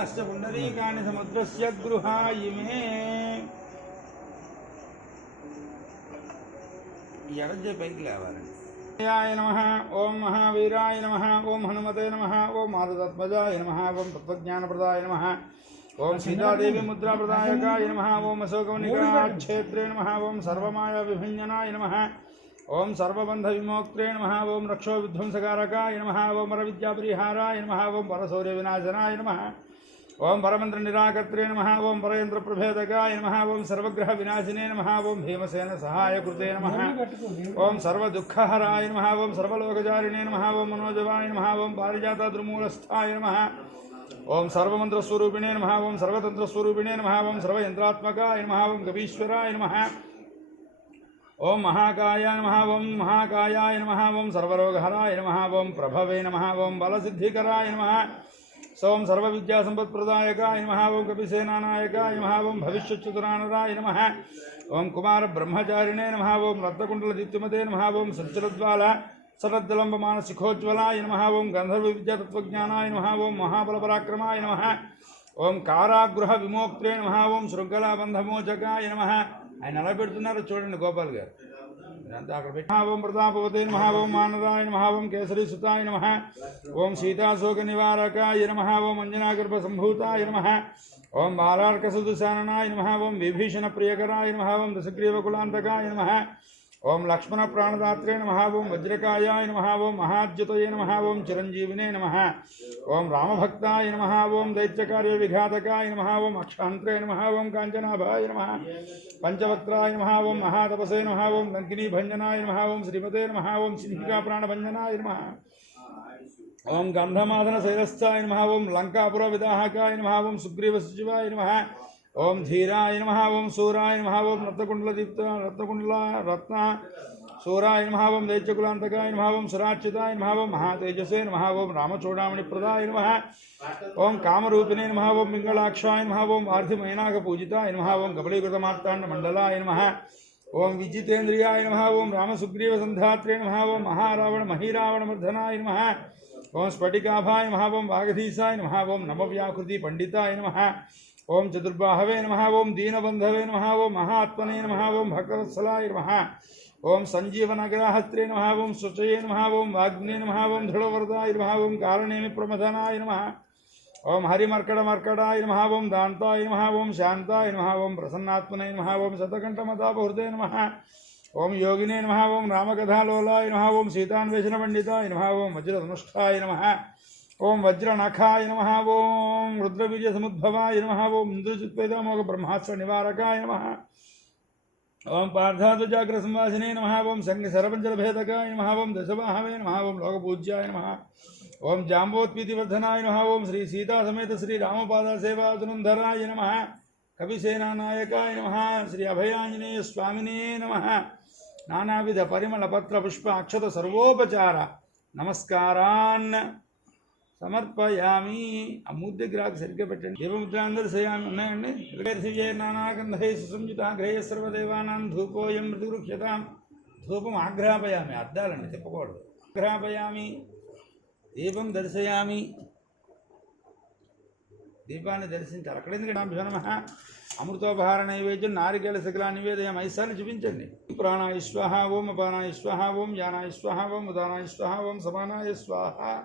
బాణాశ్చ పుండరీకాని సముద్రస్య గృహాయిమే ఎడజే పైకి లేవాలండి య నమ ఓం మహావీరాయ నమ ఓం హనుమతే నమ ఓం మారుతత్మజాయ నమ ఓం తత్వజ్ఞానప్రదాయ నమ ఓం సీతాదేవి ముద్రాప్రదాయకాయ నమ ఓం అశోకవనికాక్షేత్రే నమ ఓం సర్వమాయ విభంజనాయ నమ ఓం సర్వబంధ విమోక్త్రే నమ ఓం రక్షో విధ్వంసకారకాయ నమ ఓం వరవిద్యాపరిహారాయ నమ ఓం పరసౌర్య వినాశనాయ నమ ఓం పరమంత్ర నిరాకర్త్రే నమ ఓం పరయంత్ర ప్రభేదకాయ నమ ఓం సర్వగ్రహ వినాశినే నమ ఓం భీమసేన సహాయకృతే నమ ఓం సర్వదుఃఖహరాయ నమ ఓం సర్వలోకచారిణే నమ ఓం మనోజవాయ నమ ఓం పారిజాత ద్రుమూలస్థాయ నమ ఓం సర్వమంత్రస్వరూపిణే నమ ఓం సర్వతంత్రస్వరూపిణే నమ ఓం సర్వయంత్రాత్మకాయ నమ ఓం కవీశ్వరాయ నమ ఓం మహాకాయ నమ ఓం మహాకాయాయ నమ ఓం సర్వరోగహరాయ నమ ఓం ప్రభవే నమ ఓం బలసిద్ధికరాయ నమ సోం సర్వ విద్యా సంపత్ప్రదాయక నమ ఓం కపిసేనానాయక నమ ఓం భవిష్యచ్చుతురానరాయ నమ. ఓం కుమార బ్రహ్మచారిణే నమ. ఓం రత్నకుండల దీప్తిమతే నమ. ఓం సంచలద్వాల సరద్దలంబ మానసిఖోజ్వలాయ నమ. ఓం గంధర్వ విద్యాతత్వజ్ఞానాయ నమ. ఓం మహాబలపరాక్రమాయ నమ. ఓం కారాగృహ విమోక్త్రే నమ. ఓం శృంఖలాబంధమోచకాయ నమ. ఆయన ఎలా పెడుతున్నారో చూడండి గోపాల్ గారు. ఇదంతా అక్కడ పెట్టి ఓం ప్రతాపవతే నమ ఓం మానరాయ నమ ఓం కేసరి సుతాయ నమ ఓం సీతాశోక నివారకాయ నమ ఓం అంజనాగర్భ సంభూతాయ నమ ఓం బాలార్క సదుశాననాయ నమ ఓం విభీషణ ప్రియకరాయ నమ ఓం దశగ్రీవ కులాంతకాయ నమ ఓం లక్ష్మణ ప్రాణదాత్రే నమ ఓం వజ్రకాయాయ నమ ఓం మహాద్యుతయ నమ ఓం చిరంజీవినే నమ ఓం రామభక్తాయ నమ ఓం దైత్యకార్య విఘాతకాయ నమ ఓం అక్షాంత్రే నమ ఓం కాంచనాభాయ నమ పంచవక్త్రాయ నమ ఓం మహాతపసే నమ ఓం లంకినీభంజనాయ నమ ఓం శ్రీమతే నమ ఓం సింహికా ప్రాణభంజనాయ నమ ఓం గంధమాధన శైలస్థాయ నమ ఓం లంకాపుర విదాహకాయ నమ ఓం సుగ్రీవ సచివాయ నమ ఓం ధీరాయ నమ ఓం సూరాయ నమ ఓం రత్నకుండల దీప్త రత్నకుండల రత్న సూరాయ నమ ఓం దైత్యకులాంతకాయ నమ ఓం సురార్చితాయ నమ ఓం మహాతేజసే నమ ఓం రామచూడామణి ప్రదాయ నమ ఓం కామరూపిణే నమ ఓం పింగళాక్షాయ నమ ఓం ఆర్ధిమైనాక పూజితాయ నమ ఓం కబలీకృత మార్తాండ మండలాయ నమ ఓం విద్యుతేంద్రియాయ నమ ఓం రామసుగ్రీవ సంధాత్రే నమ ఓం మహారావణ మహీరావణ మర్ధనాయ నమ ఓం స్ఫటికాభాయ నమ ఓం వాగధీసాయ నమ ఓం నమవ్యాకృతి పండితాయ నమ ఓం చతుర్బాహవే నమ ఓం దీనబంధవే నమ ఓం మహాత్మనే నమ ఓం భక్తవత్సలాయ నమ ఓం సంజీవనగ్రాహత్రే నమ ఓం శుచయే నమ ఓం వాగ్నే నమ ఓం దృఢవరదాయ నమ ఓం కారణేమి ప్రమథనాయ నమ ఓం హరిమర్కడ మర్కడాయ నమ ఓం దాంతాయ నమ ఓం శాంతాయ నమ ఓం ప్రసన్నాత్మనే నమ ఓం శతకంఠమతాపహృదయ నమ ఓం యోగినే నమ ఓం రామకథాలోలాయ నమ ఓం సీతాన్వేషణ పండితాయ నమ ఓం వజ్రధనుష్ఠాయ నమ ఓం వజ్రనఖాయ నమ ఓం రుద్రబీజ సముద్భవాయ నమ ఓం ఇంద్రజిత్పేదమోగ బ్రహ్మాస్త్ర నివారకాయ నమ ఓం పార్థాదుజాగ్ర సంవాసినే నమ ఓం సంగ శరపంచల భేదకాయ నమ ఓం దశవాహవే నమ ఓం లోకపూజ్యాయ నమ ఓం జాంబోత్పీతివర్ధనాయ నమ ఓం శ్రీ సీతా సమేత శ్రీ రామపాద సేవాధనుంధరాయ నమ కవిసేనానాయకాయ నమ శ్రీ అభయాంజనేయ స్వామినే నమ నానావిధ పరిమళ పత్ర పుష్ప అక్షత సర్వోపచార నమస్కారాన్ సమర్పయామి. ఆ మూడు దగ్గర ఆకు సరిగ్గా పెట్టండి. దీపముద్రాందరు సయామి ఉన్నాయండి. హృదయ నానాగంధై సుసంయుతాగ్రహయ సర్వదేవానాం ధూపోయం మృదురుక్షతాం ధూపం ఆగ్రహపయామి. అద్దాలండి తిప్పకూడదు. ఆగ్రహపయామి. దీపం దర్శయామి. దీపాన్ని దర్శించాలి. అక్కడ ఎందుకంటే నమ. అమృతోపహార నైవేద్యం నారికేళ శిఖలా నివేదయం ఐసాన్ని చూపించండి. ప్రాణాయ స్వాహ ఓం అపానాయ స్వాహ ఓం యానాయ స్వాహ ఓం ఉదానాయ స్వాహ ఓం సమానాయ స్వాహ.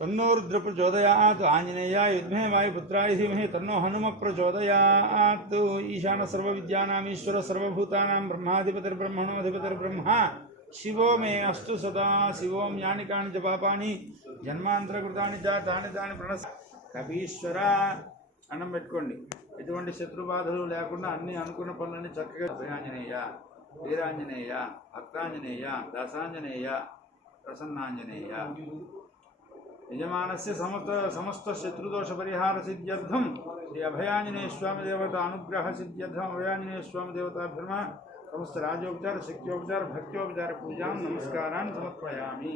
తన్నో రుద్ర ప్రచోదయాత్ ఆంజనేయాయ విద్మహే వాయుపుత్రాయ ధీమహి తన్నో హనుమ ప్రచోదయాత్ ఈశాన సర్వవిద్యానామీశ్వర సర్వభూతానాం బ్రహ్మాధిపతిర్బ్రహ్మణోధిపతిర్బ్రహ్మ శివో మే అస్తు సదా శివోం యాని కాని చ పాపాని జన్మాంతరకృతాని చ తాని తాని ప్రణస్. కవీశ్వర అన్నం పెట్టుకోండి. ఎటువంటి శత్రుబాధలు లేకుండా అన్ని అనుకున్న పనులన్నీ చక్కగా అభయాంజనేయ వీరాంజనేయ భక్తాంజనేయ దశాంజనేయ ప్రసన్నాంజనేయ. यजमान से समस्त समस्त शत्रुदोष परिहार सिद्ध्यर्थम श्री अभयांजने स्वामी देवता अनुग्रह सिद्ध्यर्थम अभयांजने स्वामी देवताभ्यम समस्त राजोपचार शक्योपचार भक्तोपचार पूजा नमस्कारा समर्पयामी।